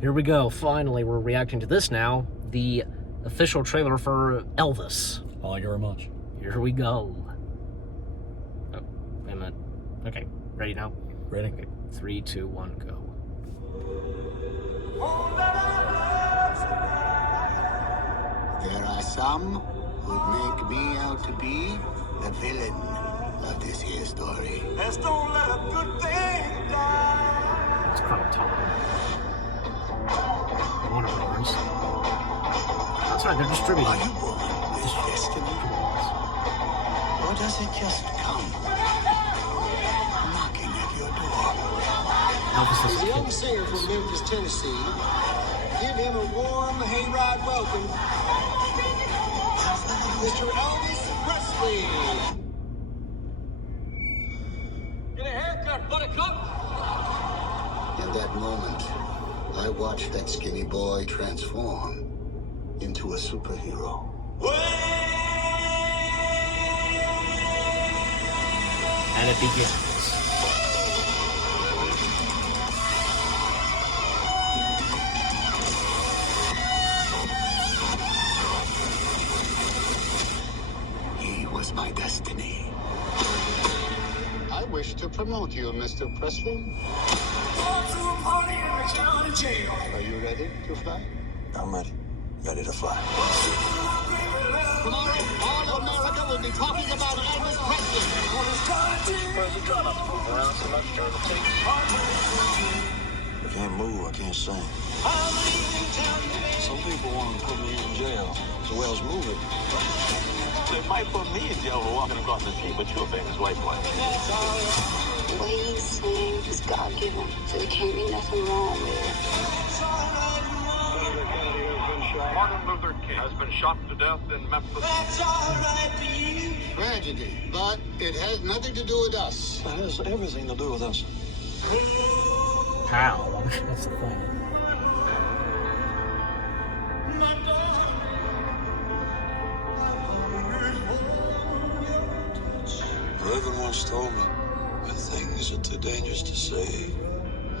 Here we go. Finally, we're reacting to this now. The official trailer for Elvis. I like it very much. Here we go. Oh, wait a minute. Okay, ready now? Ready? Okay, 3, 2, 1, go. There are some who'd make me out to be the villain of this here story. Let's don't let a good thing die. It's Colonel Tom. Warner Brothers. That's right, they're distributing. Are you born with destiny? Or does it just come knocking at your door? Elvis is The young singer from Memphis, Tennessee. Give him a warm hayride welcome. Mr. Elvis Presley. Get a haircut, buttercup. In that moment, I watched that skinny boy transform into a superhero. And it begins. He was my destiny. I wish to promote you, Mr. Presley. Are you ready to fly? I'm ready. Ready to fly. Tomorrow, all of America will be talking about Elvis Presley. I can't move, I can't sing. Some people want to put me in jail as well as move it. They might put me in jail for walking across the street, but you're a famous white boy. The way you sing is God-given, so there can't be nothing wrong with it. Martin Luther King has been shot to death in Memphis. Tragedy, but it has nothing to do with us. It has everything to do with us. How? That's the thing. Reverend once told me, when things are too dangerous to say,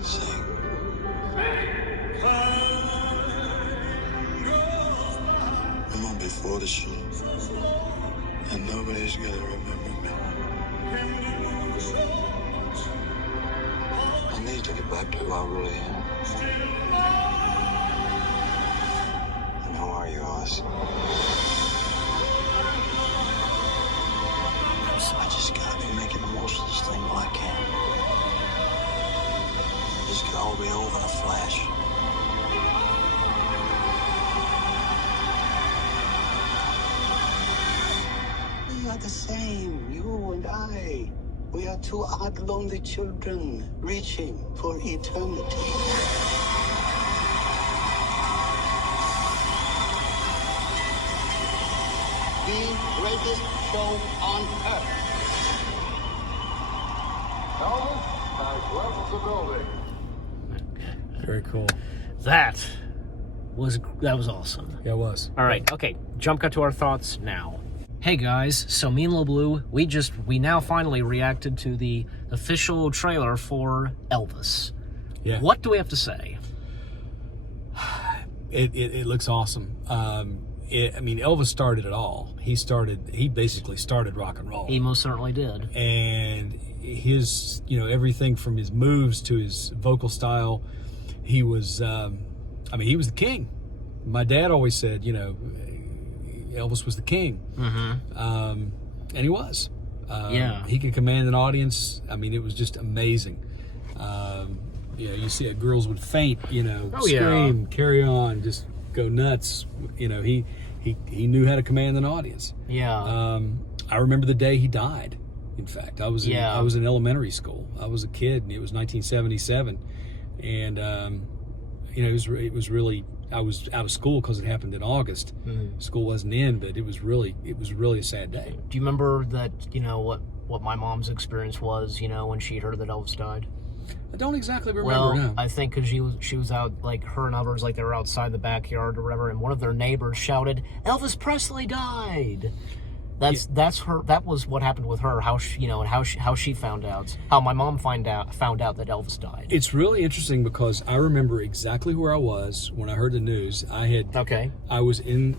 sing. I'm on before the show, and nobody's gonna remember me. I need to get back to who I really am. And who are you, Oz? I just gotta be making the most of this thing while I can. This could all be over in a flash. We are the same, you and I. We are two odd, lonely children reaching for eternity. The greatest show on earth. Elvis has left the building. Very cool. That was awesome. Yeah, it was. All right, okay, jump cut to our thoughts now. Hey guys, so me and Lil Blue, we now finally reacted to the official trailer for Elvis. Yeah. What do we have to say? It looks awesome. I mean, Elvis started it all. He basically started rock and roll. He most certainly did. And his, everything from his moves to his vocal style, he was, he was the king. My dad always said, Elvis was the king. Mm-hmm. And he was. Yeah. He could command an audience. I mean, it was just amazing. You see girls would faint, scream, carry on, just go nuts. He knew how to command an audience. Yeah. I remember the day he died. In fact, I was in elementary school. I was a kid, and it was 1977, and it was really. I was out of school because it happened in August. Mm-hmm. School wasn't in, but it was really a sad day. Do you remember that? What my mom's experience was. When she heard that Elvis died. I don't exactly remember. Well, now. I think because she was out, like her and others, like they were outside the backyard or whatever, and one of their neighbors shouted, "Elvis Presley died." That's her. That was what happened with her. How she, and how she found out. How my mom found out that Elvis died. It's really interesting because I remember exactly where I was when I heard the news. I was in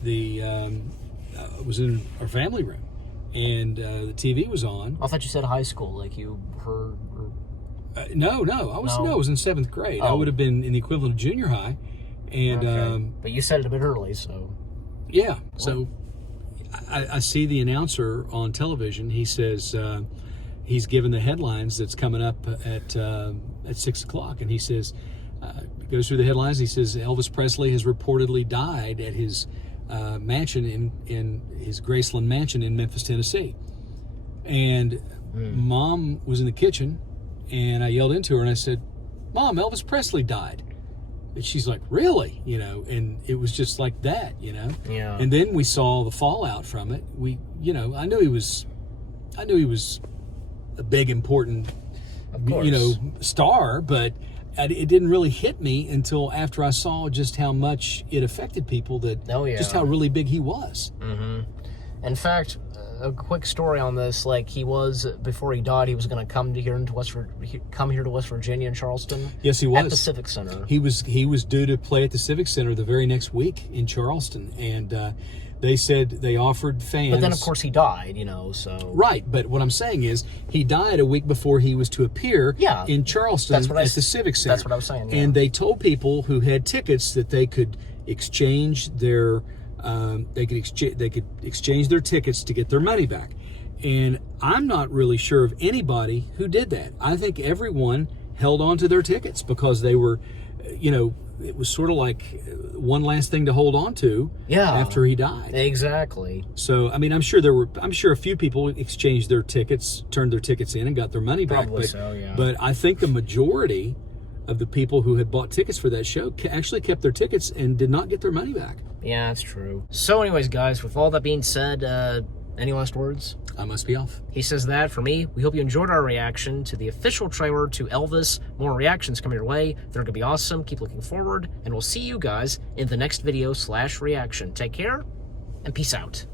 our family room, and the TV was on. I thought you said high school, like you heard. No, I was in 7th grade. I would have been in the equivalent of junior high, and but you said it a bit early, so yeah. So I see the announcer on television. He says he's given the headlines that's coming up at 6 o'clock, and he says goes through the headlines. He says Elvis Presley has reportedly died at his mansion in his Graceland mansion in Memphis, Tennessee, and Mom was in the kitchen. And I yelled into her and I said, "Mom, Elvis Presley died." And she's like, "Really?" And it was just like that, Yeah. And then we saw the fallout from it. I knew he was a big, important, Of course. star, but it didn't really hit me until after I saw just how much it affected people, just how really big he was. Mm-hmm. In fact, a quick story on this, like before he died, he was going to come here to West Virginia in Charleston. Yes, he was. At the Civic Center. He was due to play at the Civic Center the very next week in Charleston, and they said they offered fans. But then, of course, he died, so... Right, but what I'm saying is he died a week before he was to appear in Charleston at the Civic Center. That's what I was saying, yeah. And they told people who had tickets that they could exchange their... they could exchange their tickets to get their money back, and I'm not really sure of anybody who did that. I think everyone held on to their tickets because they were, it was sort of like one last thing to hold on to. After he died. Exactly. So I mean, I'm sure a few people exchanged their tickets, turned their tickets in, and got their money back. Probably so, yeah. But I think the majority of the people who had bought tickets for that show actually kept their tickets and did not get their money back. Yeah, that's true. So anyways, guys, with all that being said, any last words? I must be off. He says that for me. We hope you enjoyed our reaction to the official trailer to Elvis. More reactions coming your way. They're going to be awesome. Keep looking forward, and we'll see you guys in the next video /reaction. Take care, and peace out.